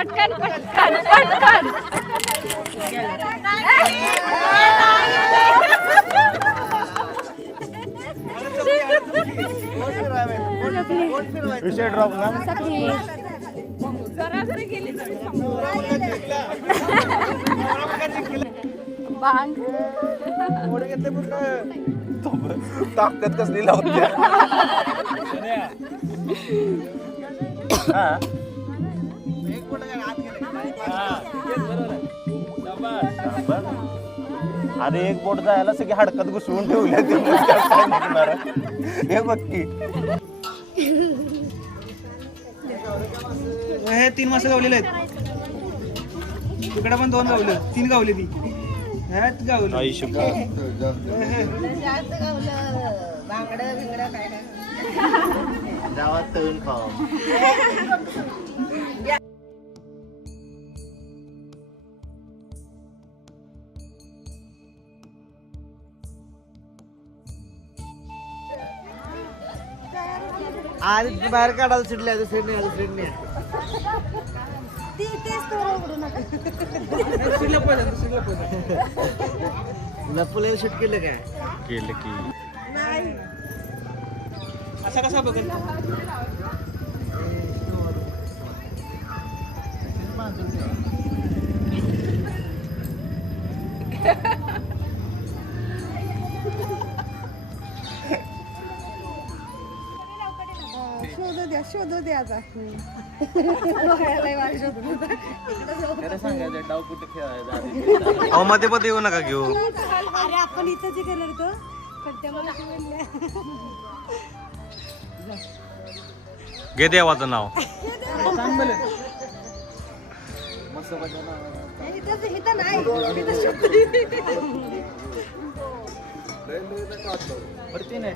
पटकन पटकन पटकन विषय ड्रॉप ना बांग ताकद कसली लावते अरे एक बोट जायला सगळी हडकत घुसवून ठेवल्या हे बघ की हे 3 मासे गावलेले आहेत तिकडे पण 2 गावले 3 गावले ती ह्यात गावले आयुष्य गावात तळून खावा आज बाहेर काढायला सुटले दुसरीने लपले शूट केलं काय केलं की असा कसा बघेल शोधू द्या आता डाव कुठे खेळायचा मध्ये मध्ये येऊ नका घेऊ अरे आपण इथं जे करणार तो घे देवाचं नाव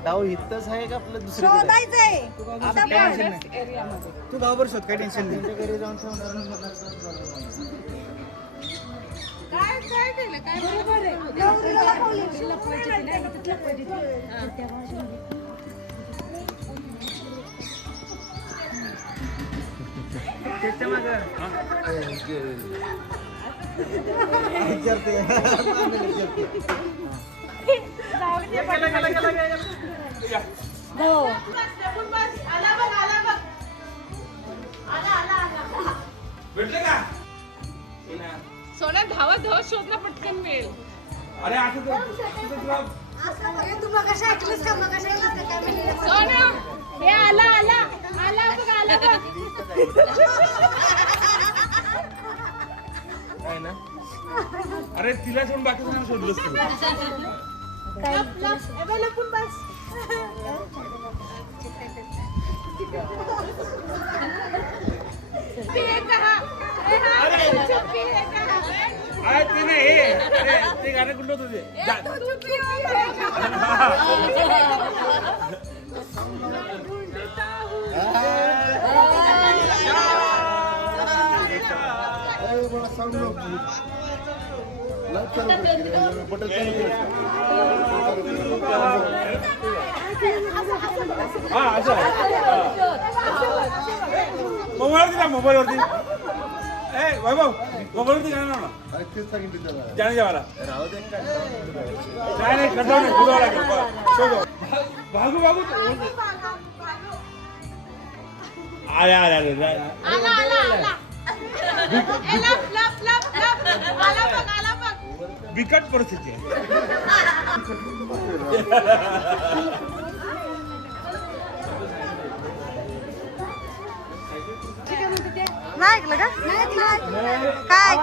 डाव इथंच आहे का आपलं दुसरं तू गावभर शोध काय टेन्शन नाही घरी जाऊन सोन्या धावत धावत शोधणं पटकन मिळेल अरे सोन्या हे आला आला आला बघ आला बघ अरे तिला सोडून बाकी शोधलंस तू ते गाणं कुठलं होतं ते मोबाईलवरती वैभव मोबाईलवरती गाणं ना जाणे मला नाही कंटाळून नाही बुजावं लागेल शोधो भागू भागू आल्या आल्या बिकट परिस्थिती आहे नाही ऐकलं का काय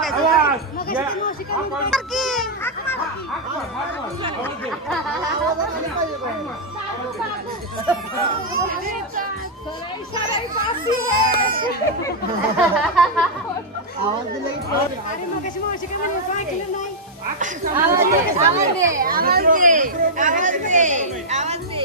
अरे मग कशी मावशी काय म्हणायचं ऐकलं नाही आवाज दे आवाज दे आवाज दे आवाज दे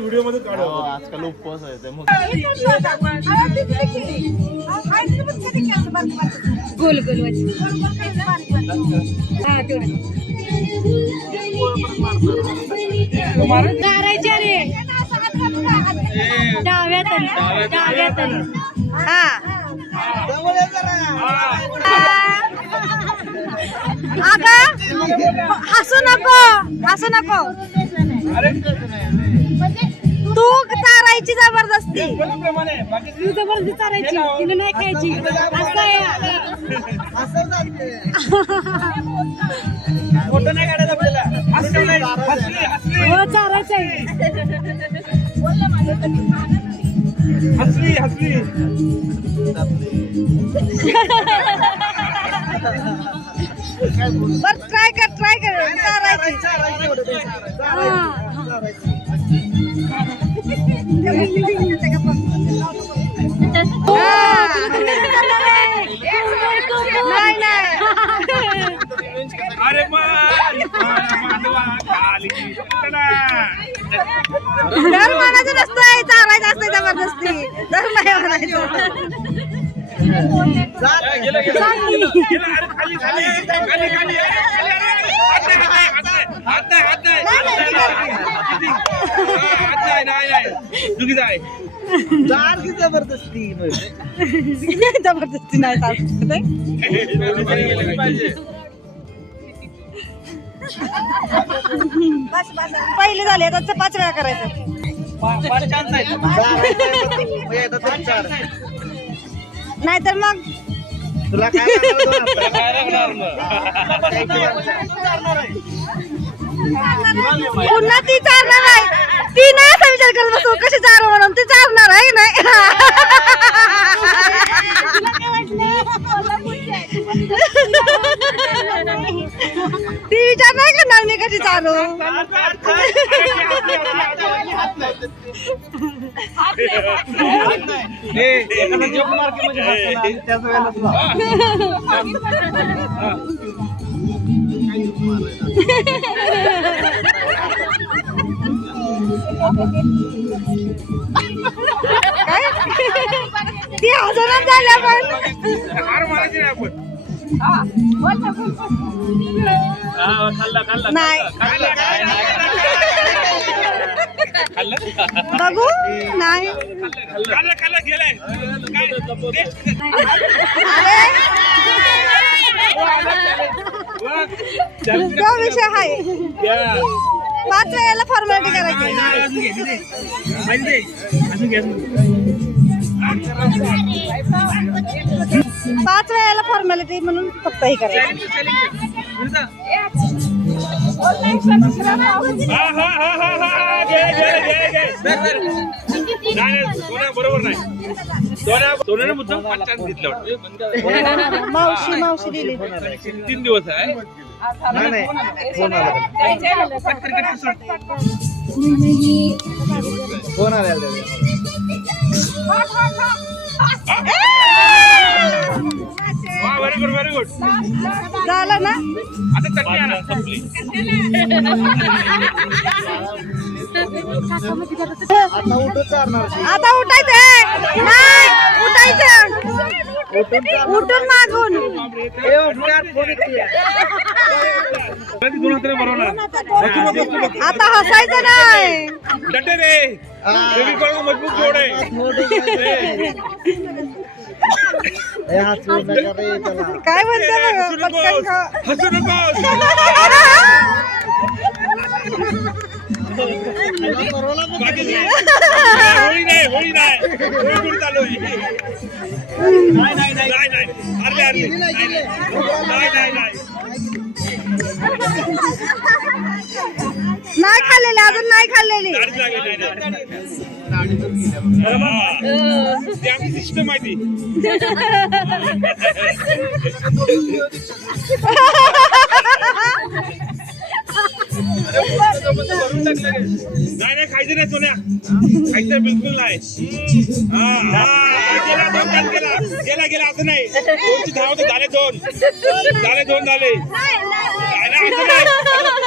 व्हिडिओ मध्ये काढा. आजकाल उपवास आहे ते मग गोल गोल चारायच्या रे डाव्यात हा अगं हसू नको तू चारायची जबरदस्ती तू जबरदस्ती चारायची तिने नाही खायची फोटो नाही काढायचा आपल्याला. हो चारायचं हसली बर ट्राय कर चारायची अरे दर म्हणायचं नसतंय चारायचं असतंय जबरदस्ती दर नाही म्हणायचं जबरदस्ती जबरदस्ती नाही पहिले झाले आता 5 वेळा करायचं नाहीतर मग तुला पुन्हा ती चालणार आहे ती नाही असा विचार करत बसू कशी चार म्हणून ती चालणार आहे नाही ती विचार नाही करणार मी कशी चालू काय ती हजरात झाल्या पण नाही बघू नाही तो विषय आहे 5 वेळेला फॉर्मॅलिटी करायची 5 वेळेला फॉर्मॅलिटी म्हणून फक्त हे करायचं बरोबर नाही सोन्याने मुद्दाम 5 चान्स घेतला वाटतं मावशी दिली 3 दिवस आहे फोन आला व्हेरी गुड झालं ना आता चटणी आणा संपली आता उठायचं नाही उठायचं उठून मागून आता हसायचं नाही मजबूत जोड आहे काय म्हणते हसू नको होळी नाही होळी चालू आहे नाही खाल्लेली अजून नाही खाल्लेली ती आमची सिस्टम आहे ती. नाही खायचं नाही सोन्या, खायचं बिलकुल नाही. गेला गेला असं नाही. 2ची धाव तर झाले 2 झाले.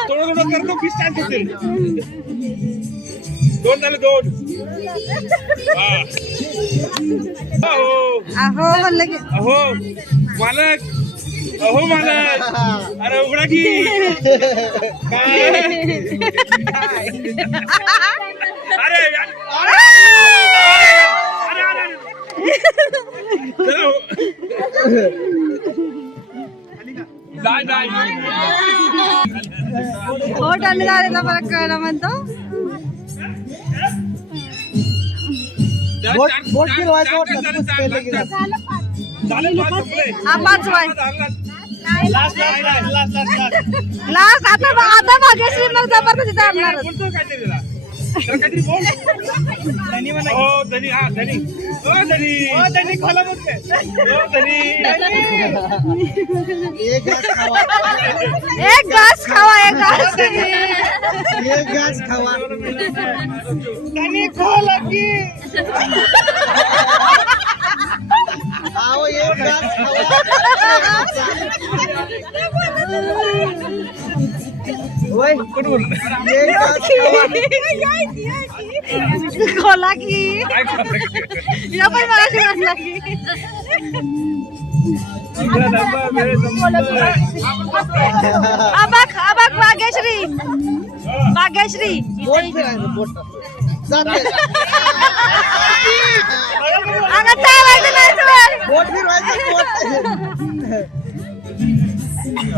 थोडं थोडं करतो पीस छान होतील. 2 झाले 2. अहो म्हणलं की अहो मालक, अहो मालक, अरे उघडा की. काय अरे पोटाने झालेला फरक कळला म्हणतो. हा 5 वाय लास्ट. आता भाग्यश्री मग जबरदस्ती दाबणार. काहीतरी बोल. धनी म्हणा. हो धनी. हा धनी. हो धनी. हो धनी खोला बोलते. हो धनी. एक घास खावा. एक घास खावा. धनी खोला की. आओ एक घास खावा. कोण बोल. एक घास खावा. खोला की या पण मगाशी म्हणला की. अबक भाग्यश्री. बोट फिरायचं बोट. जाते. अगं चालायचं नाही सर. बोट फिरवायचं बोट.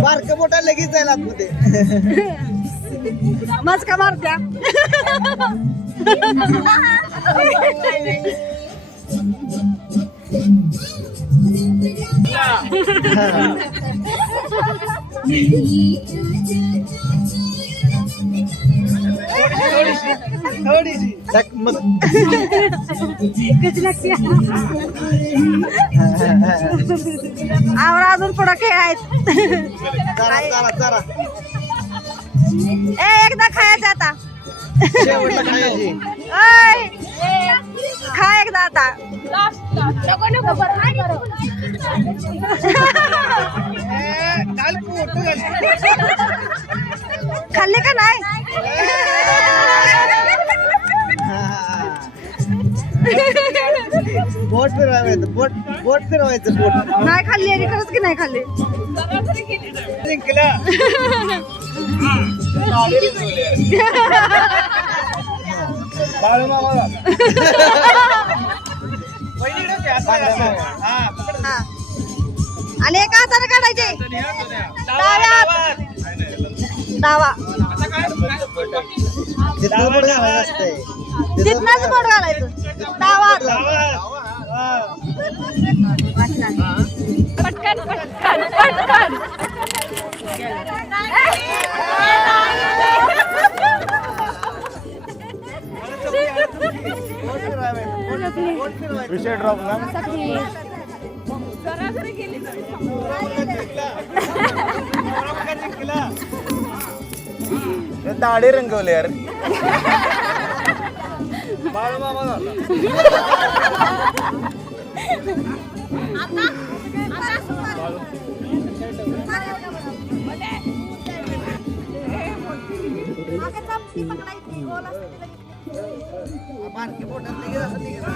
बारकं बोटा लगेच जायला आतमध्ये. मस्का मारत्या. थोडीशी चकमक. कशी लागते. आम्हाला अजून पुढं खेळायचं. चला. एकदा खायचं आता. शेवटला खायची. ओय खा एकदा आता. खाल्ले का नाही. बोट फिरवायचं बोट फिरवायचं बोट. नाही खाल्ली आणि खरंच की नाही खाल्ली. जिंकला. बाळू मामा. हा. आणि एका हाताने काढायचे. डावा. तिथं बोट घालायचं असतंय. तिथनच बोट घालायचं. डावा. पटकन. विषय ड्रॉप ना. दाढी रंगवले यार. बाळू मामा झाला. बारकी बोटात लगेच असं निघालं.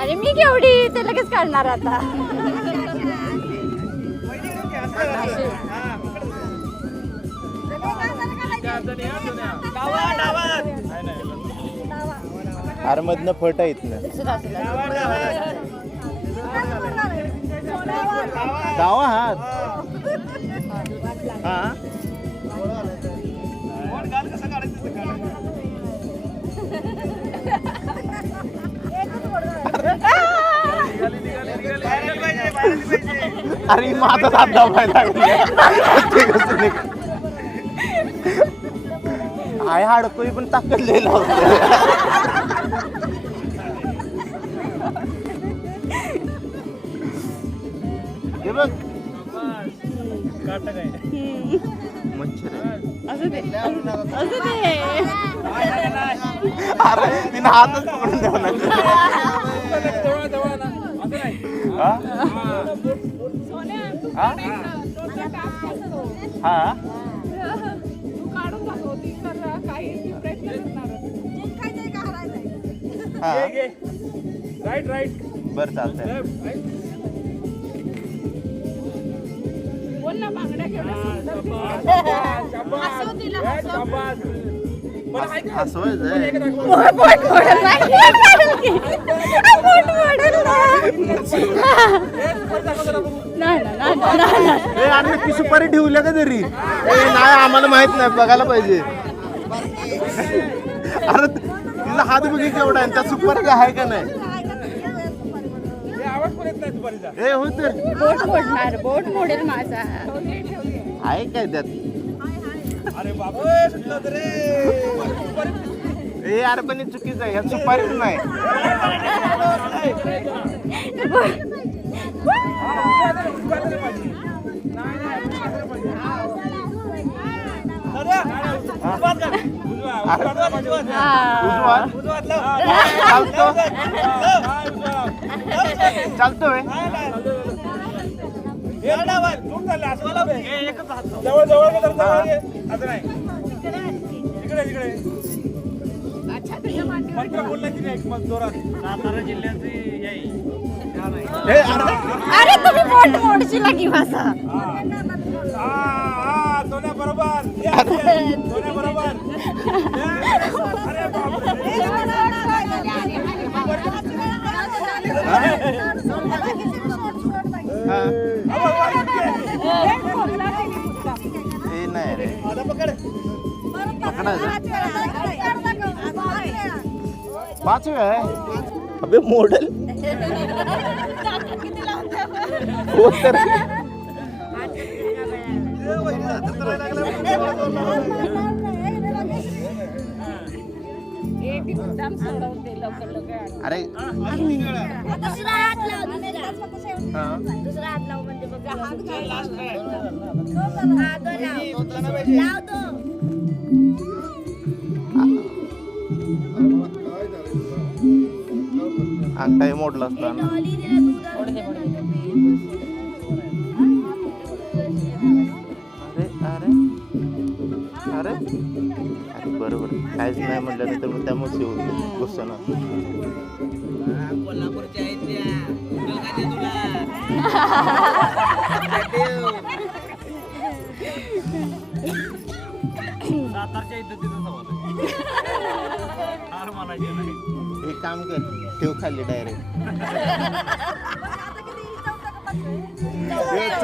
अरे मी केवढी ते लगेच काढणार आता. आरमधनं फट आहेत ना. डावा हात. हा अरे माझा हात दाबायला लागले आय हाडकोई पण ताकदलेला होतं हे बघ मच्छर आहे. असू दे असू दे अरे तिने हातच पकडून द्यावा लागला हा? हा? हा हा राईट राईट बरं चालतंय असं व्हायचंय. ए, अरे ती सुपारी ठेवल्या का तरी नाही आम्हाला माहित नाही बघायला पाहिजे अरे तिचा हात बघी केवढा आहे त्या सुपारी आहे का नाही आवाज पण येत नाही दुपारीचा. ए हो तर बोट मोडणार बोट मोडेल माझा आहे काय त्यात अरे बाबा सुटलं होतं रे. ए अरे पण हे चुकीचं आहे ह्यात सुपारीच नाही चालतोय जवळ जवळ असं नाही इकडे इकडे मंत्र बोलण्याची नाही मग जोरात सातारा जिल्ह्याची अरे तुम्ही बोट मोडशील की माझा सोन्या बरोबर सोन्या बरोबर अरे हे नाही रे पकडायचं 5 वेळा आहे अबे मॉडेल हो तर अरे दुसरा हात लाव म्हणजे बघा हात अंगठाही मोडला असता ना अरे अरे अरे अरे बरोबर काहीच नाही म्हटल्यानंतर मग त्यामुळे गुस्सा ना कोल्हापूरच्या आहेत त्या तुला सातारच्या इथं एक काम कर ठेव खाली डायरेक्ट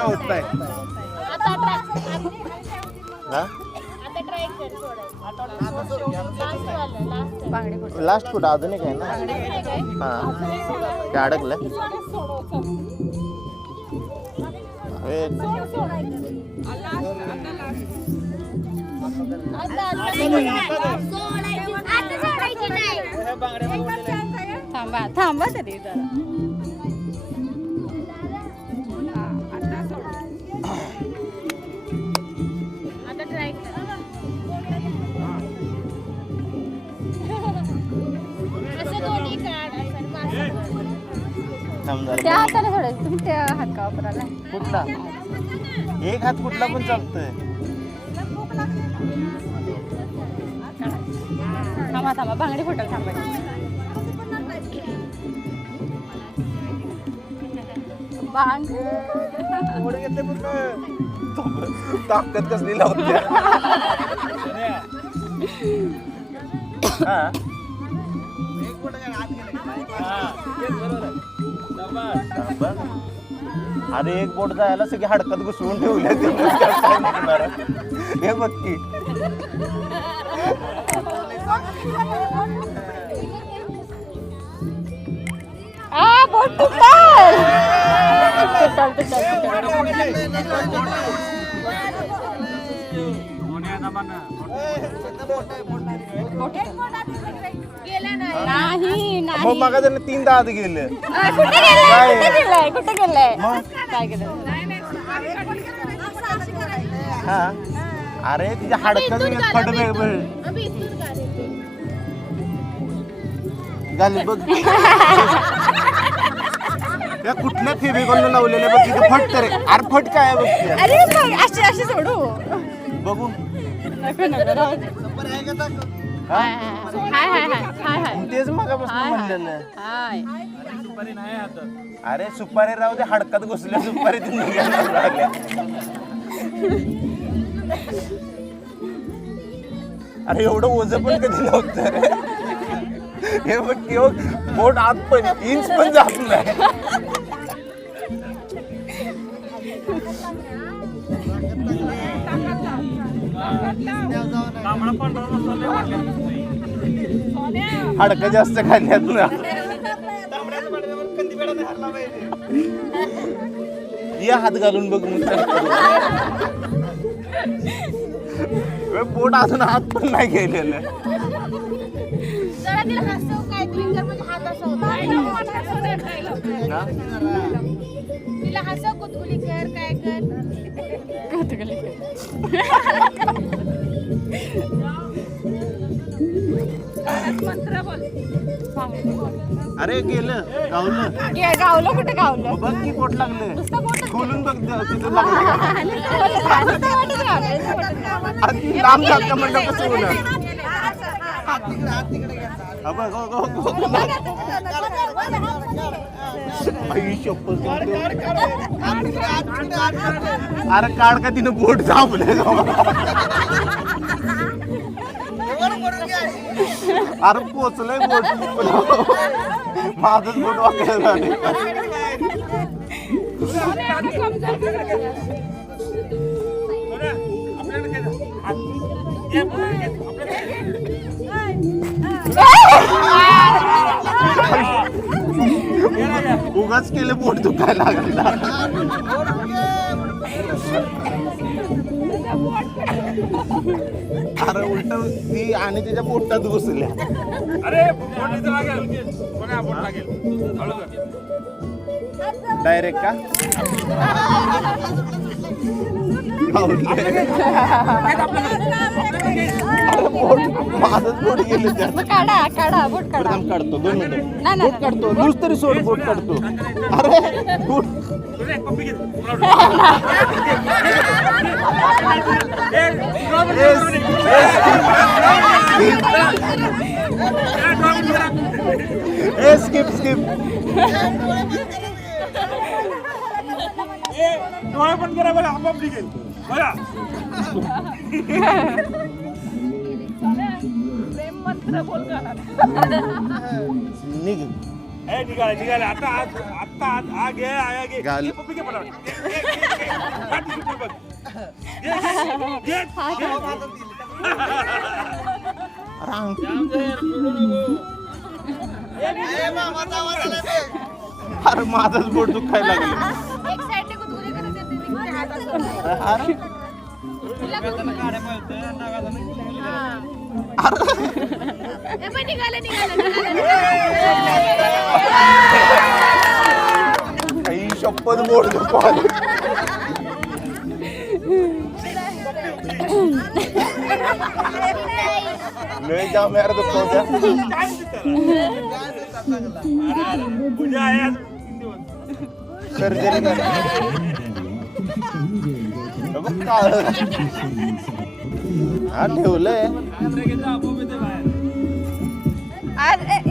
होत आहे लास्ट कुठं अजून एक आहे ना हा ते अडकलं थांबा थांबा तरी जरा आता ट्राय त्या हाताने सोडायचं तुम्ही त्या हात का वापरायला कुठला एक हात कुठला पण चालतोय थांबा थांबा बांगडी फुटल थांबा बांग ताकद कसली लावते अरे एक बोट जायला सगळी हडकत घुसवून ठेवल्या हे बघ की बोट गेला नाही. मग मागा जण 3दा आत गेलं कुठे गेलाय? कुठे गेलाय? काय केलं? हा अरे तिच्या हाडकं फडवे झाले बघ या कुठल्या फेविकॉलनं लावलेलं बघ तिथं फट करे अरे फट काय आहे बघ ते. अरे बघ, अशी सोडू. बघू नको राहू दे. हा? हाय. तेच मागापासून म्हणलेलं हाय. अरे सुपारी राहू दे हाडकात घुसल्या सुपारी लागल्या अरे एवढं ओझं पण कधी नव्हतं रे. हे बघ केवळ बोट आत पण इंच पण जात नाही हाडकं जास्त खाल्ल्यात ना या हात घालून बघ मग पोट अजून हात पण नाही गेलेलं जरा तिला हसव काहीतरी कर म्हणजे हात असं ना? तिला हसव कुतकुली कर काय कर कुतकुली अरे गेलं गावलं गावलं कुठे गावलं बघ की पोट लागलं खोलून बघ तिथं लागलं लांब झालं म्हणलं कसं होणार बघ अरे काढ का तिनं बोट झापलं अरे पोचलंय बोट माझंच बोट वाकायला झाले उगाच केलं पोट दुखायला लागला अरे उलट ती आणि तिच्या पोटात घुसल्या डायरेक्ट का माझंच बोट गेलं त्यात काढा बोट काढा काढतो 2 मिनिटं बोट काढतो लूज तरी सोड बोट काढतो अरे बोट स्किप डोळे पण करा बघा आपोआप निघेल बघा निघ निघाले आता आ घे आया घे गाल पप्पी घे पटापट. अरे माझाच बोट दुखायला लागलं एक साइड कुतकुली करत येते हात असं निघाले काही शपथ बोट दुखायला लय जाम यार दुखवत्या पूजा आहे आज. सर्जरी कर हा ठेवलंय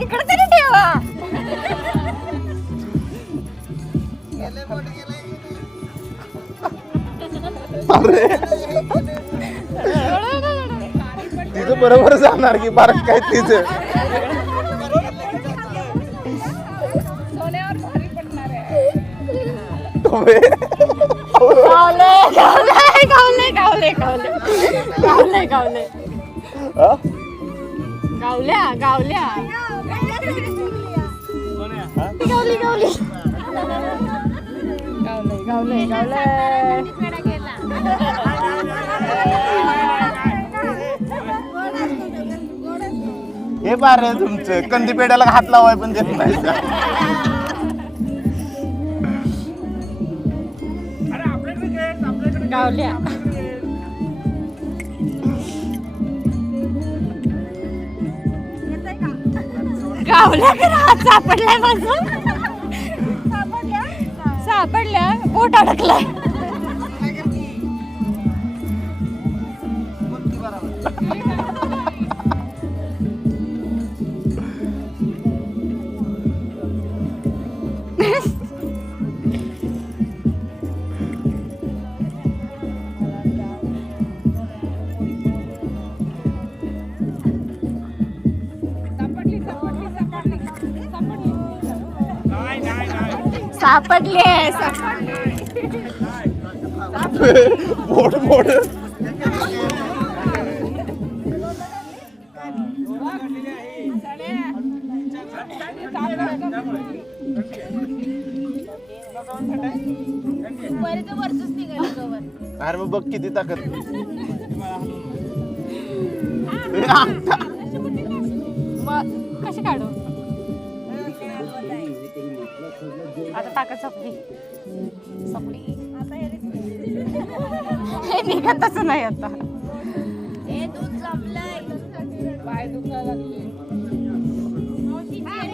इकडे तरी ठेवा अरे तिचं बरोबर जाणार की बारक काय तिचं सोन्यावर भारी पडणार आहे गावल्या गावली गावलंय हे बार आहे तुमचं कंदी पेड्याला हात लावाय पण देत नाही अरे आपल्याकडे खेळ, आपल्याकडे गावल्या गावल्या सापडलाय माझं सापडल्या पोट अडकलाय सापडले मोठ मोठ अरे मग बघ किती ताकद कशी काढू आता ताकद संपली हे निघतच नाही आता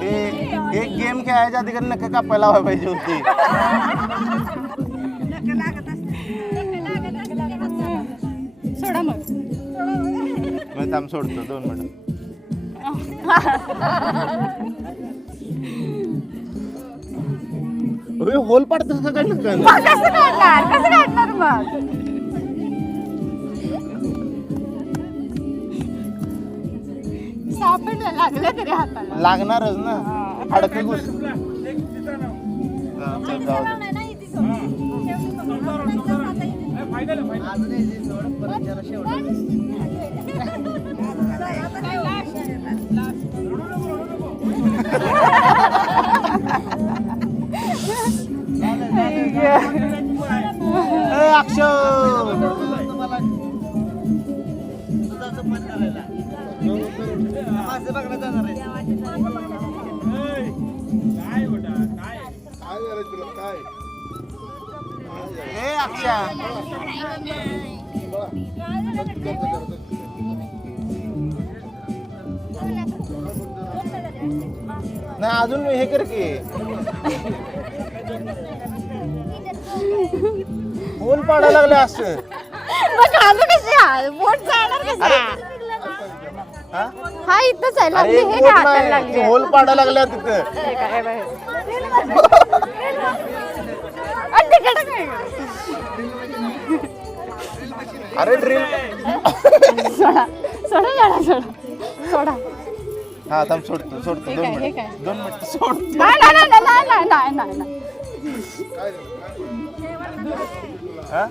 एक गेम खेळायच्या आधी नका कापायला हवा पाहिजे होती सोडा मग थांब सोडतो 2 मिनिट होल पाडतस का काय कसं काढणार मग सापडलं लागलं तरी हाताला लागणारच ना हाडकं घुस नाही अजून हे कर की होल पाडायला लागले असं बोट जाणार कसा हा इथंच आहे अरे लागली हे बोट का हाताला नाही, लागली होल पाडायला लागल्या तिथं हे काय बाहेर अरे ड्रिल सोडा सोडा सोडा सोडा हा थांब सोडतो 2 हे मिनिट काय? 2 मिनिट सोडतो नाही हा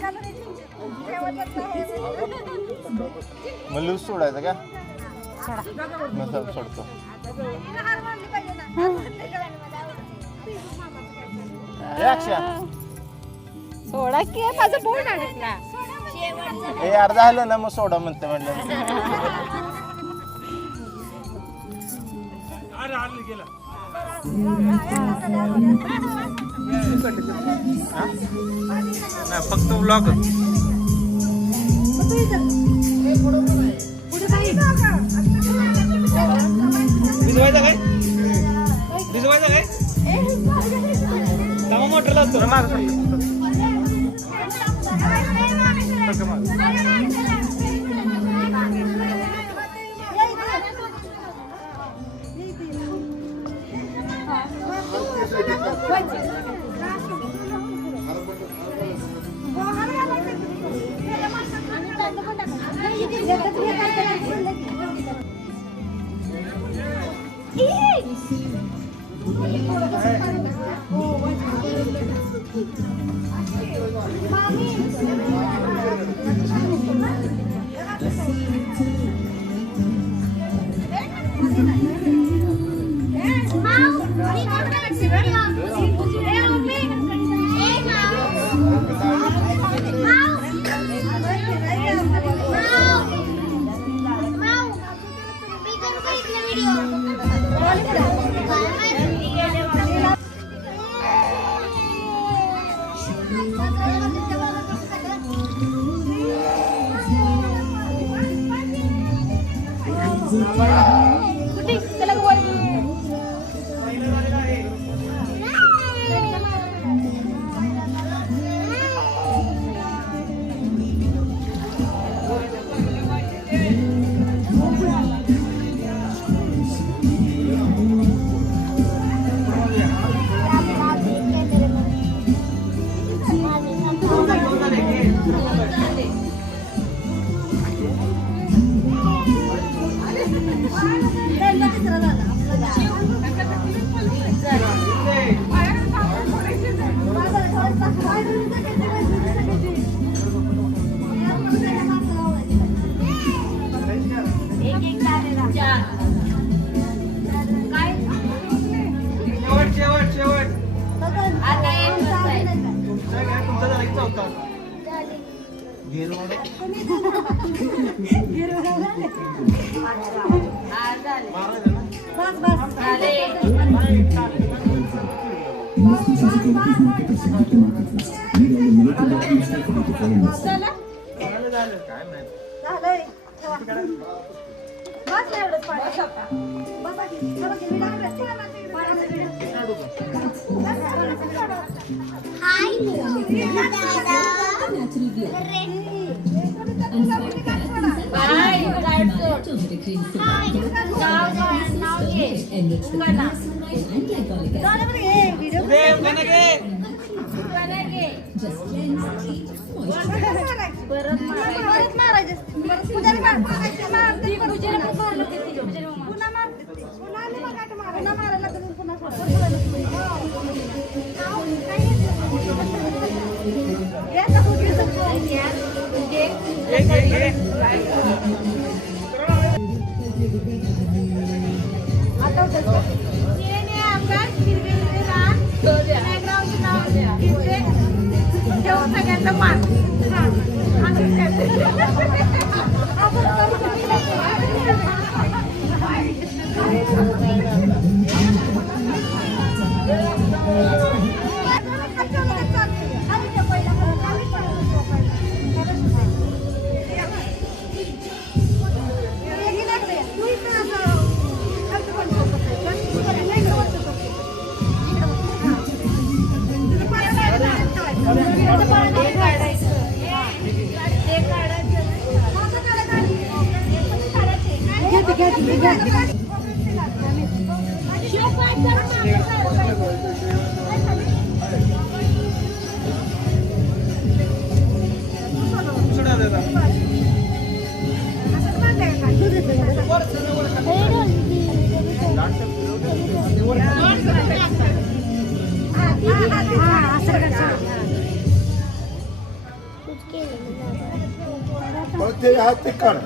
मग लूज सोडायचं का मग थांब सोडतो हे अक्षय सोडा की माझं बोट अडकला हे अर्धा झालं ना मग सोडा म्हणते म्हणलं अरे आलं गेला नाही फक्त ब्लॉक भिजवायचं काय भिजवायचं काय कामा मोटर लागतो कुठे त्याला वर घे. ते काढ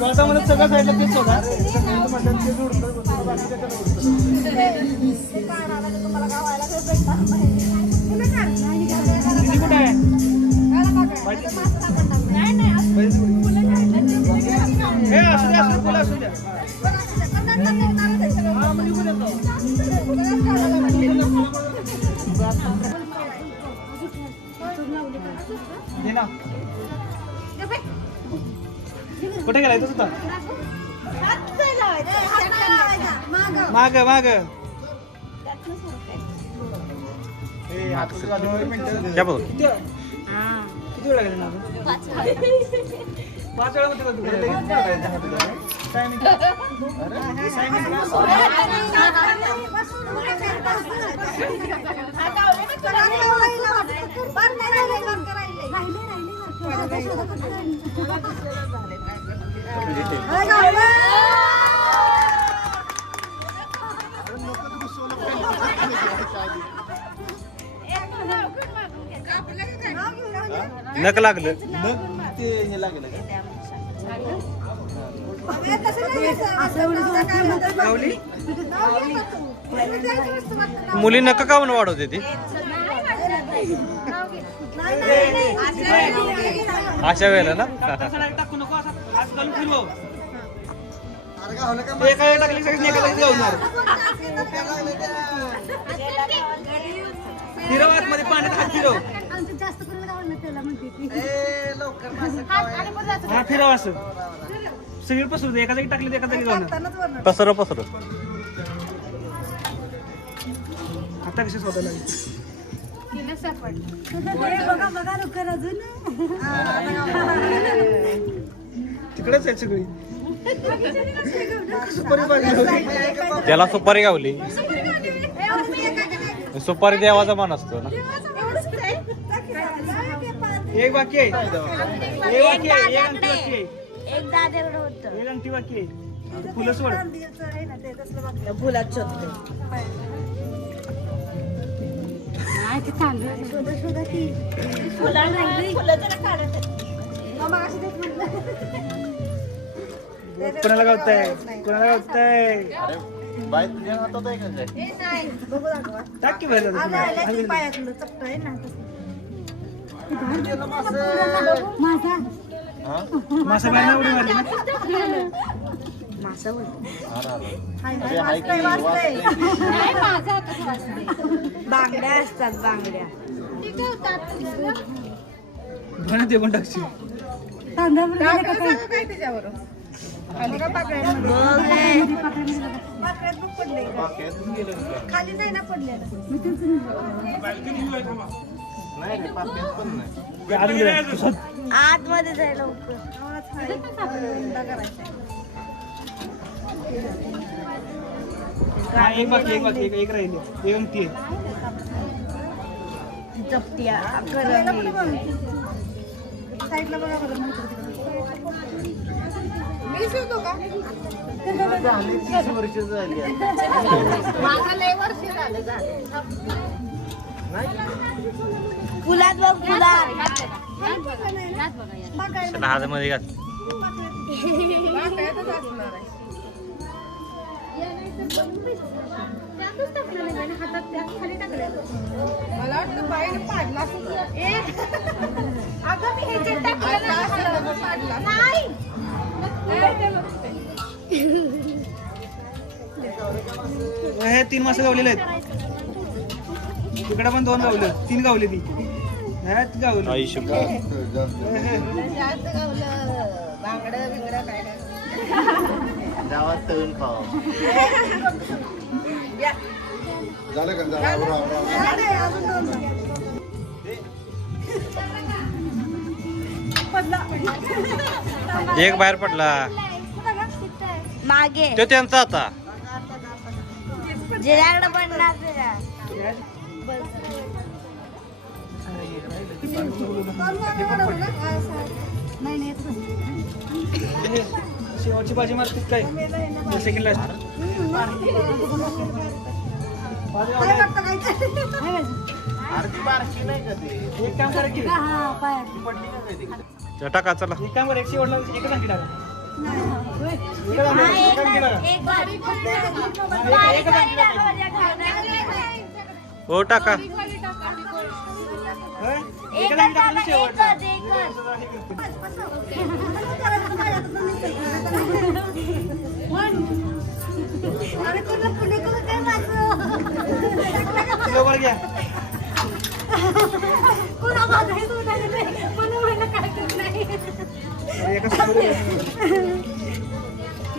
मला सगळं साईडला तेच होता कुठे आहे असू द्या कुठे गेलाय तुझं माग माग क्या बोल किती वेळ लागेल ना 5 वेळा नक लागलं. मग ते हे लागलं का? मुली नका काऊन वाढवते ती अशा वेळेला ना. टाकू नको असं हात घालून फिरव. एका वेळेला टाकली सगळी एका जागी जाऊन फिरव आतमध्ये पाण्यात हात फिरव. हा फिरव असं सगळी पसरू दे. एका जागी टाकली तर एका जागी जाऊन पसर पसर. आता कशी शोधायला लागली. तिकडेच आहेत सगळी. सुपारी बागली होती. त्याला सुपारी गावली. सुपारी देवाचा मान असतो ना. एक बाकी आहे. एक बाकी आहे. एक अंगठी बाकी आहे. एक दादेकडे होतं. एक अंगठी बाकी आहे. फुलं सोड. फुलात शोधते. कोणाला गावताय कोणाला गावताय. अरे बाय तुझ्या हातात आहे का काय? टाक की बाहेर. मासा बाहेर उडी मारली ना. बांगड्या असतात बांगड्या. भण ते पण टाकशील. खाली जाय ना पडलेलं. नाही पाप्यात पण नाही. ते आत गेलं. आतमध्ये जाय लवकर. हा एक बाकी एक बाकी एक राहिली. एक अंगठी आहे. चपट्या झाली 30 वर्ष झाली. फुलात बघ फुलात. हातामध्ये घात. मला वाटतं बाईने पाडला हे 3 मासे गावलेले आहेत. तिकडे पण 2 गावले. 3 गावले ती. ह्यात गावले. आयुष्य बांगडं बिंगडं काय काय. गावात तळून खावा. झालं का? एक बाहेर पडला. मागे तो त्यांचा आता. जिऱ्याकडे पडणार तुझ्या. शेवटची बाजी मारतीस काय? Second last. अर्धी बारकी नाही का ते? एक काम करा की. पडली का कधी? टाका चला. एक काम करा. एक शेवटला एकच अंगठी टाका. हो टाका.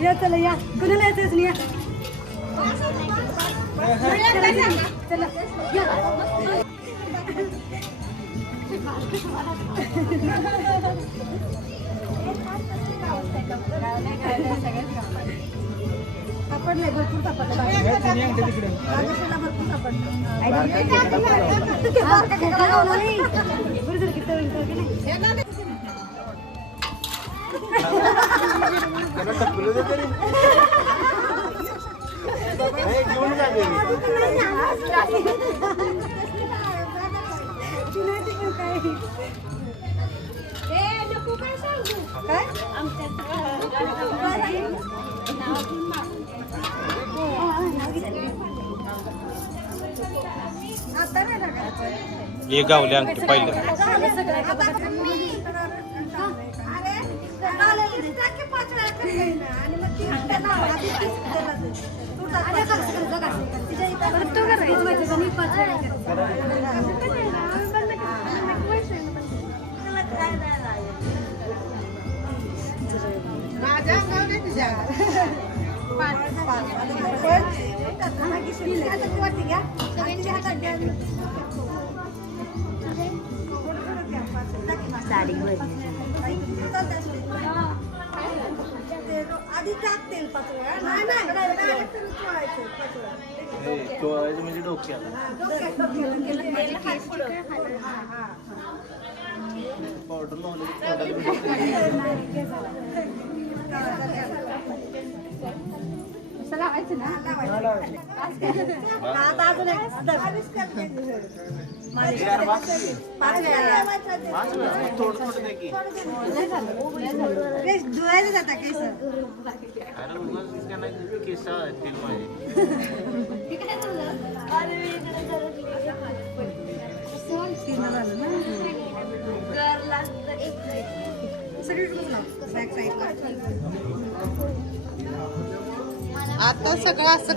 या चला या कुणाला यायचंच नाही या. चला या. सापडले भरपूर सापडले. त्याला टपलं दे तरी. नाही, घेऊन जा घरी. हे गावले अंगठी पाहिलं. आधी टाकतील पाचव्या नाही चोळायचं म्हणजे डोक्याला. पावडर लावलं की लावायचं ना आता अजून एक थोडं थोडं दे की. धुवायला जाता केस अरे उगाच नाही केस असतील माझे. आता सगळं असं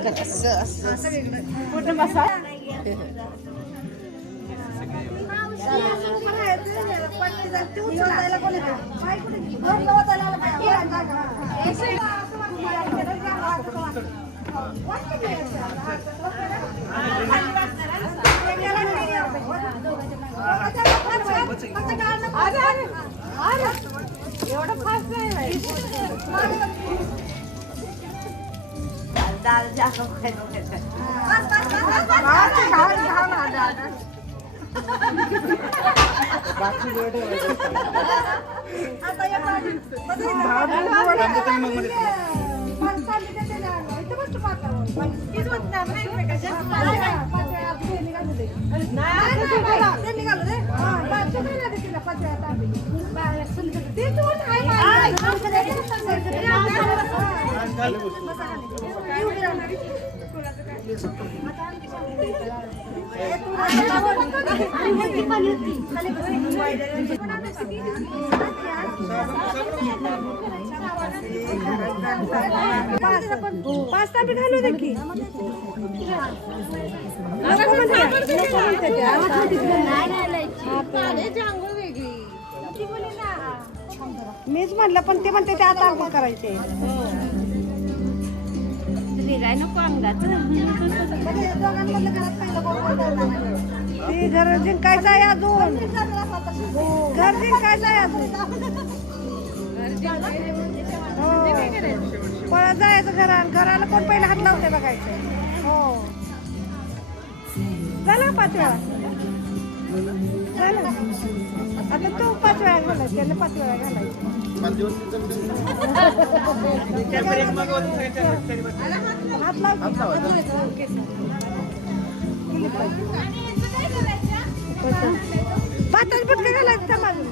एवढं फास्ट नाही पास्ता भी घालू दे की मीच म्हटलं पण ते म्हणते ते आता आंघोळ करायचे ते घर जिंकायचं आहे अजून घर जिंकायचं आहे अजून पळत जायचं घराला कोण पहिला हात लावते बघायचं हो झाला 5 वेळा झालं आता तू 5 वेळा घालायचं त्याने 5 वेळा घालायचं हात लावतो पातळ पटका घालायचं समाजून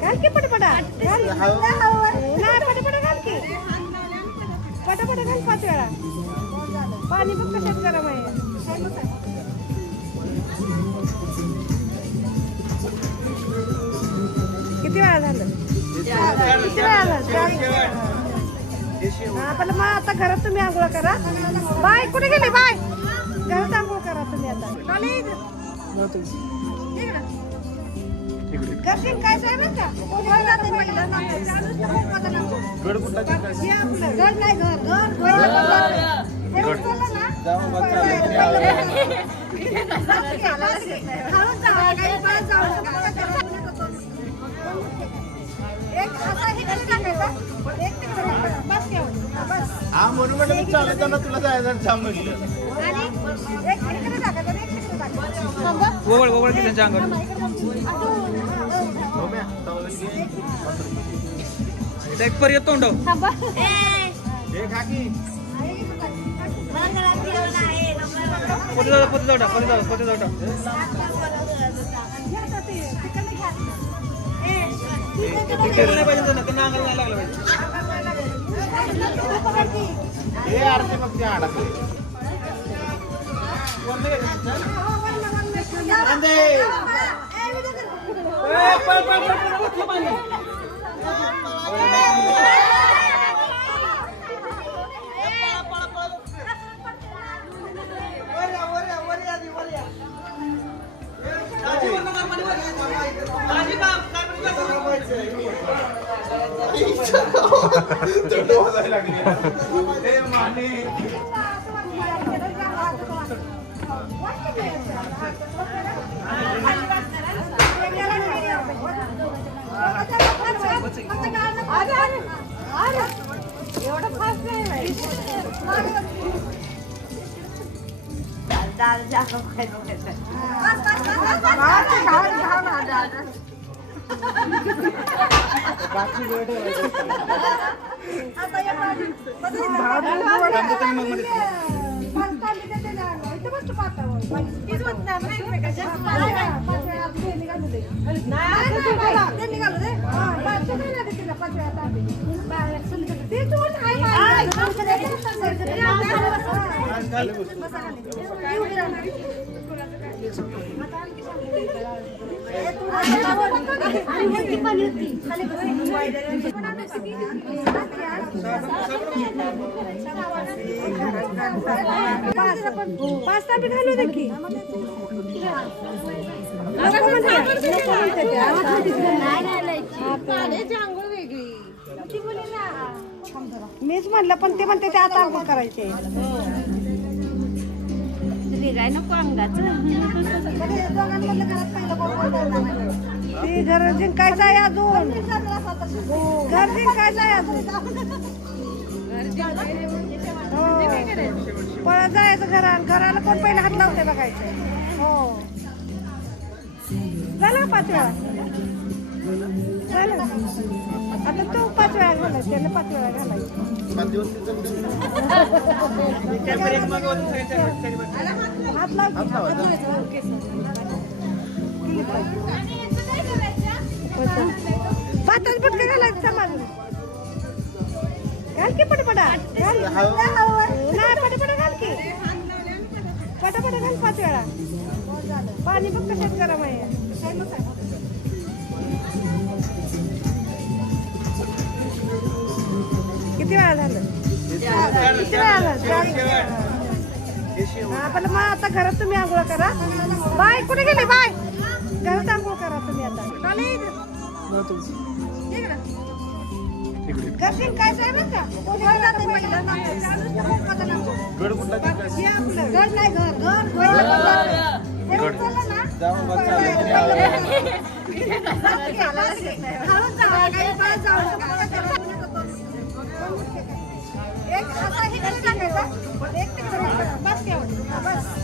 घाल की पटपटा घाल पटपटा घाल की पटापटा घाल 5 वेळा पाणी पण कशात गरम आहे किती वेळा झालं किती वेळा झालं पण मग आता घरात तुम्ही आंघोळ करा बाय कुठे गेली बाय घरात आंघोळ करा तुम्ही आता घरशील काय साहेब का घर नाही घर हा म्हणून म्हटलं मी चालताना तुला जायचं छान म्हटलं ओवळ की त्यांच्या अंगावर एक पर्यंत तोंड थांबा. हे खा की. मला घरात फिरवलं आहे. पोते जाऊ नाही पाहिजे त्यांना अंगाला नाही लागलं पाहिजे. हे आरती मग त्या अडकले. थंड वाजायला लागली. हे माने. एवढं फास्ट नाही. पास्ता भी घालू दे की मीच म्हणलं पण ते म्हणते ते आता आंघोळ करायचे काय नको ते घर जिंकायचं आहे अजून घर जिंकायचं आहे अजून पळत जायचं घराला कोण पहिला हात लावते बघायचं हो झालं 5 वेळा झालं आता तू 5 वेळा घालायचं त्याला 5 वेळा घालायचं हात लावतो पातच पटकन घालायचं समाज घाल की पटपटा नाही पटपटा घाल की पटापटा घाल 5 वेळा पाणी फक्त कशात गरम आहे किती वेळा झालं किती वेळा झालं पण मग आता घरात तुम्ही आंघोळ करा बाय कुठे गेले बाय घरात आंघोळ करा तुम्ही आता करशील काय साहेब का गड कुठला घर नाही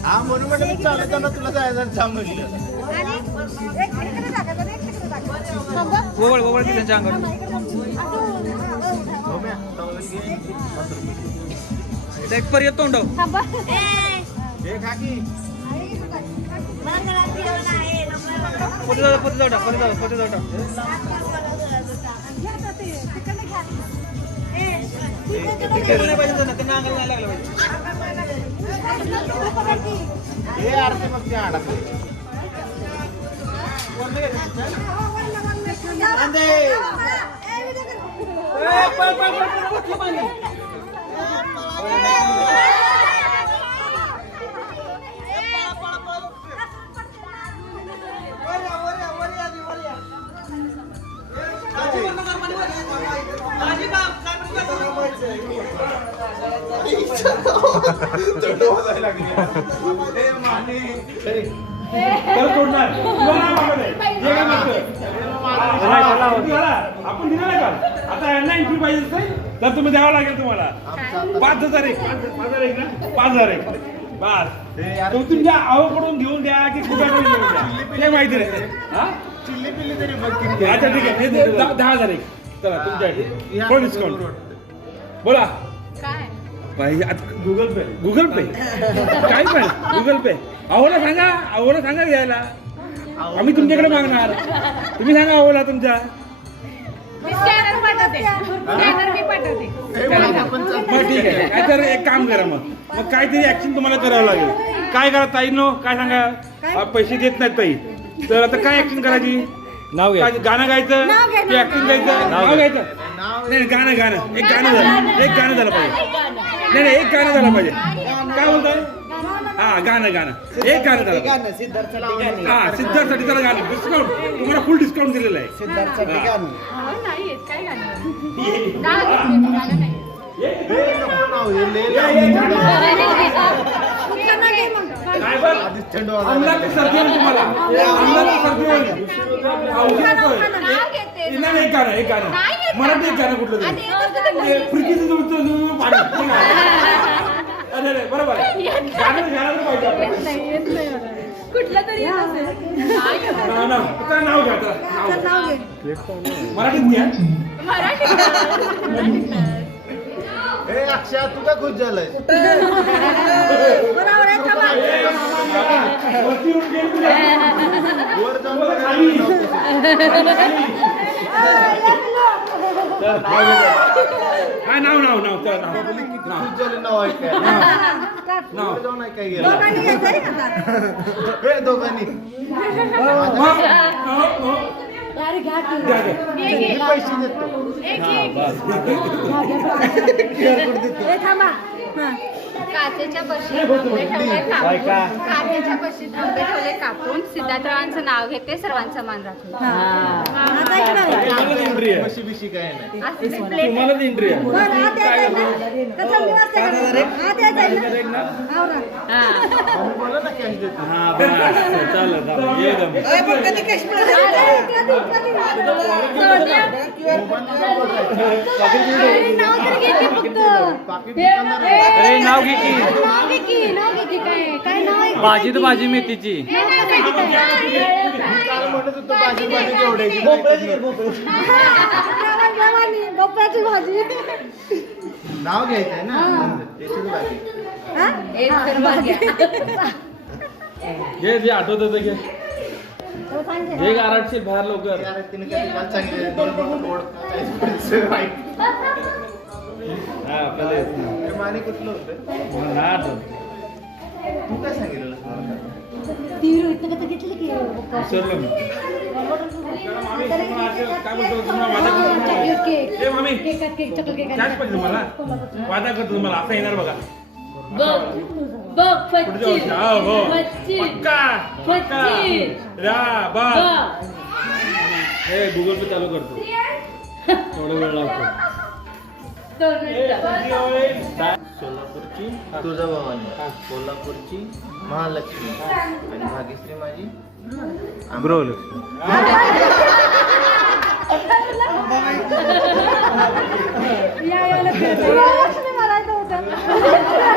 हा म्हणून म्हटलं मी चालताना तुला जायचं थांब म्हटलं ओवळ की त्यांच्या अंगावर एक पर्यंत तोंड हे खा की पोते जाऊ नाही पाहिजे त्यांना अंगाला नाही लागलं पाहिजे. हे आरती मग त्या अडकले. थंड वाजायला लागली. हे माने. आपण दिलं नाही का आता यांना एंट्री पाहिजे तर तुम्ही द्यावं लागेल तुम्हाला 5,000 एक 5,000 एक बस तुमच्या आवकडून घेऊन द्या की कुठे घेऊन द्या ते माहिती नाही चिल्ली पिल्ली तरी बघ किती. अच्छा ठीक आहे 10,000 एक चला तुमच्यासाठी थोडं डिस्काउंट बोला काय पाहिजे आता गुगल पे काय पण गुगल पे अहोला सांगा घ्यायला आम्ही तुमच्याकडे मागणार तुम्ही सांगा अहोला तुमच्या मी स्कॅनर पाठवते स्कॅनर मी पाठवते मग ठीक आहे काय तर एक काम करा मग काहीतरी ऍक्शन तुम्हाला करावं लागेल काय करा ताई नो काय सांगा पैसे देत नाहीत ताई तर आता काय ऍक्शन करायची नाव घ्या गाणं गायचं की ऍक्टिंग गायचं नाव घ्यायचं नाही गाणं एक गाणं झालं पाहिजे नाही एक गाणं झालं पाहिजे काय बोलताय हा गाणं एक गाणं झालं हा सिद्धार्थसाठी त्याला गाणं डिस्काउंट तुम्हाला फुल डिस्काउंट दिलेलं आहे नाही येत काय गाणं गाणं नाही काय पण अंगाची सर्दी होईल तुम्हाला अंगाची सर्दी होईल नाही एक गाणं मराठी एक गाणं कुठलं तरी फ्रिकीचं पाणी अरे बरोबर आहे गाणं पाहिजे कुठलं तरी नाव घ्या मराठीत घ्या अक्षय तू का खुश झालाय वरती उठ गेली तुला. वर जाऊन खाली. काय नाव चला नाव खुश झाले नाव ऐकाय नाव वर जाऊन ऐकाय गेला हे दोघांनी पैसे देतो काचेच्या बशीत आंबे ठेवले काचेच्या बशीत आंबे ठेवले कापून सिद्धार्थरावांचं नाव घेते सर्वांचा मान राखून पैसे बिशी काय नाही असं ते plate आहे. तुम्हाला एंट्री आहे हा. बोला ना कॅश देतो हा बस चालेल एकदम अरे, नाव तर घेते फक्त. अरे नाव घे की नाव घे की काय नाव आहे? भाजी तर भाजी मेथीची हे नाही माहिती काय. काल म्हणत होतो भाजी भाजी केवढ्याची भोपळ्याची भाजी नाव घ्यायचंय ना याच्यात बाकी एक तर भाग्य. घे जे आठवत होतं घे घे गारटशील बाहेर लवकर यार तिने कधी काल सांगितलं दोन बोटं गोड काहीच वाईट हा पहिले हे माने कुठलं होतं ना आठवत तू काय सांगितलं विसरलो मी काय बोलतो तुम्हाला वादा करतो ए मामी कॅश पाहिजे तुम्हाला वादा करतो तुम्हाला आता येणार बघा पुढच्या वर्षी हो पक्का रा बा हे गुगल पे चालू करतो थोडा वेळ लागतो सोलापूरची तुळजाभवानी कोल्हापूरची महालक्ष्मी आणि भाग्यश्री माझी लक्ष्मी मारायचं होतं तुझ्या